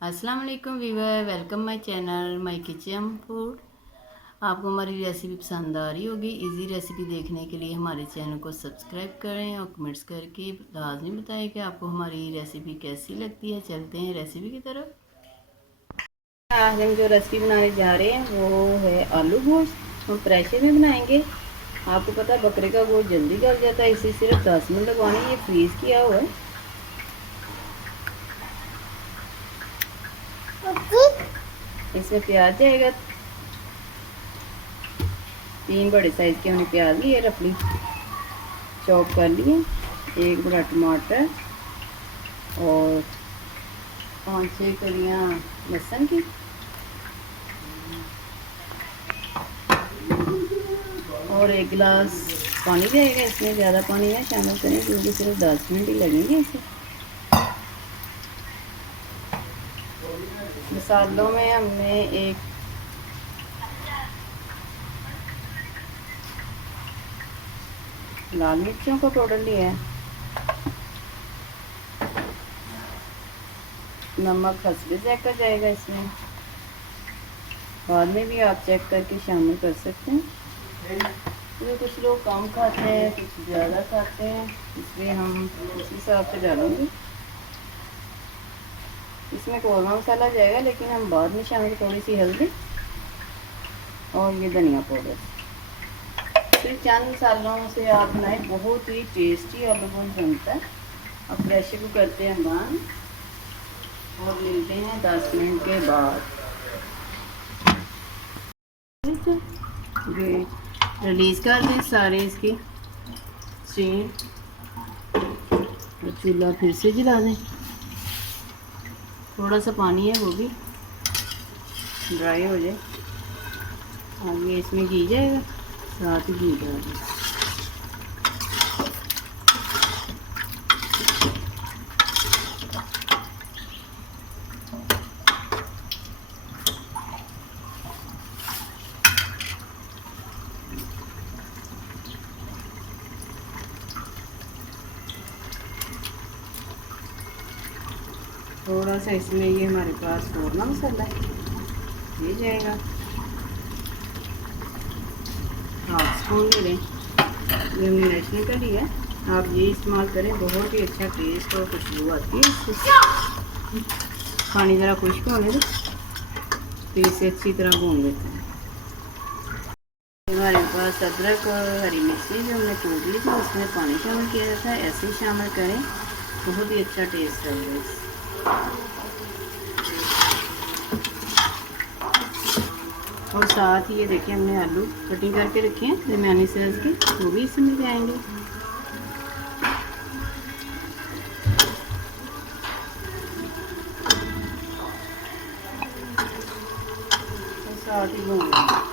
अस्सलाम वालेकुम viewer, welcome my channel my kitchen food. आपको हमारी रेसिपी पसंद आ रही होगी। इजी रेसिपी देखने के लिए हमारे चैनल को सब्सक्राइब करें और कमेंट्स करके लाजमी बताएं कि आपको हमारी रेसिपी कैसी लगती है। चलते हैं रेसिपी की तरफ। आज हम जो रेसिपी बनाने जा रहे हैं वो है आलू गोश्त। हम प्रेशर में बनाएंगे। आपको पता है बकरे का गोश्त जल्दी गल जाता है, इसे सिर्फ 10 मिनट लगवाने। ये फ्रीज़ किया हुआ है। इसमें प्याज जाएगा, 3 बड़े साइज़ के हमने प्याज लिए रफली चॉप कर लिए, 1 बड़ा टमाटर और 5-6 कलियाँ लहसुन की और 1 गिलास पानी जाएगा। इसमें ज़्यादा पानी ना शामिल करें क्योंकि सिर्फ 10 मिनट ही लगेंगे इसे। मसालों में हमने एक लाल मिर्चों का पाउडर लिया है, नमक हस्बे जायका जाएगा इसमें, बाद में भी आप चेक करके शामिल कर सकते हैं। तो कुछ लोग कम खाते हैं, कुछ ज़्यादा खाते हैं, इसलिए हम उस हिसाब से डालेंगे। इसमें कौरमा मसाला जाएगा लेकिन हम बाद में शामिल, थोड़ी सी हल्दी और ये धनिया पाउडर। सिर्फ चंद मसालों से आप बनाए, बहुत ही टेस्टी आलू गोश्त बनता है। अब प्रेशर को करते हैं बंद और मिलते हैं 10 मिनट के बाद। ये रिलीज़ कर दें सारे इसके स्टीम और चूल्हा फिर से जला दें। थोड़ा सा पानी है वो भी ड्राई हो जाए। आगे इसमें घी जाएगा, साथ ही घी डाल दें। थोड़ा सा इसमें ये हमारे पास कौरमा मसाला है, ये जाएगा, हाफ स्पून ले लें। ये हमने नेशनल का लिया है, आप ये इस्तेमाल करें, बहुत ही अच्छा टेस्ट और खुशबू आती है इससे। पानी ज़रा खुश्क होने दो, फिर इसे अच्छी तरह भून लेते हैं। हमारे पास अदरक और हरी मिर्ची जो हमने कूट ली थी उसमें पानी शामिल किया जाता है, ऐसे ही शामिल करें, बहुत ही अच्छा टेस्ट आएगा। और साथ ही ये देखिए हमने आलू कटिंग करके रखे हैं दरमियानी साइज़ के, वो भी इसमें जाएंगे। और साथ ही भून लेंगे।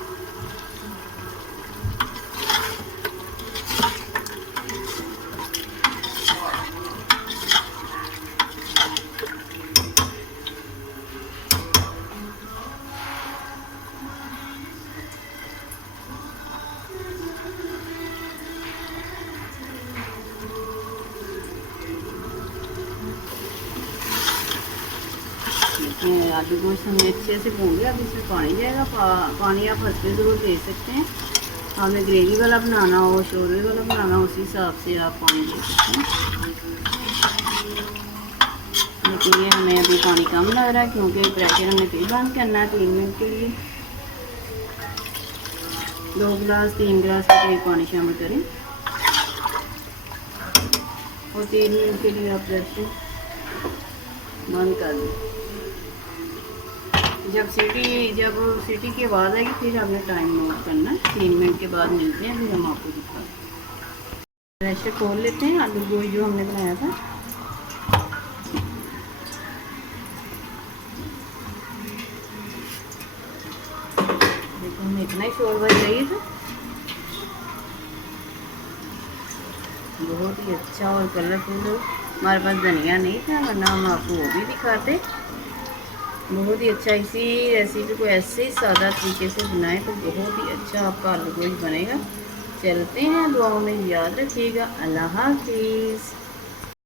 आलू गोश्त हमने अच्छे से भून लिया। अब इसमें पानी जाएगा, पानी आप हल्के ज़रूर दे सकते हैं। आपने ग्रेवी वाला बनाना हो, शोरबे वाला बनाना हो, उसी हिसाब से आप पानी दे सकते हैं। लेकिन ये हमें अभी पानी कम लग रहा है क्योंकि प्रेशर हमने फिर बंद करना है 3 मिनट के लिए। 2 गिलास 3 गिलास के करीब पानी शामिल करें और 3 मिनट के लिए आप प्रेशर बंद कर दें। जब सीटी की आवाज़ आएगी फिर आपने टाइम नोट करना है। 3 मिनट के बाद मिलते हैं, फिर हम आपको दिखाते हैं। प्रेशर खोल लेते हैं आलू गोश्त जो हमने बनाया था। देखो हमें इतना ही शोरबा चाहिए था, बहुत ही अच्छा और कलरफुल। हमारे पास धनिया नहीं था वरना हम आपको वो भी दिखाते। बहुत ही अच्छा, इसी रेसिपी को ऐसे ही सादा तरीके से बनाएं तो बहुत ही अच्छा आपका आलू गोश्त बनेगा। चलते हैं, दुआओं में याद रखिएगा। अल्लाह हाफिज़।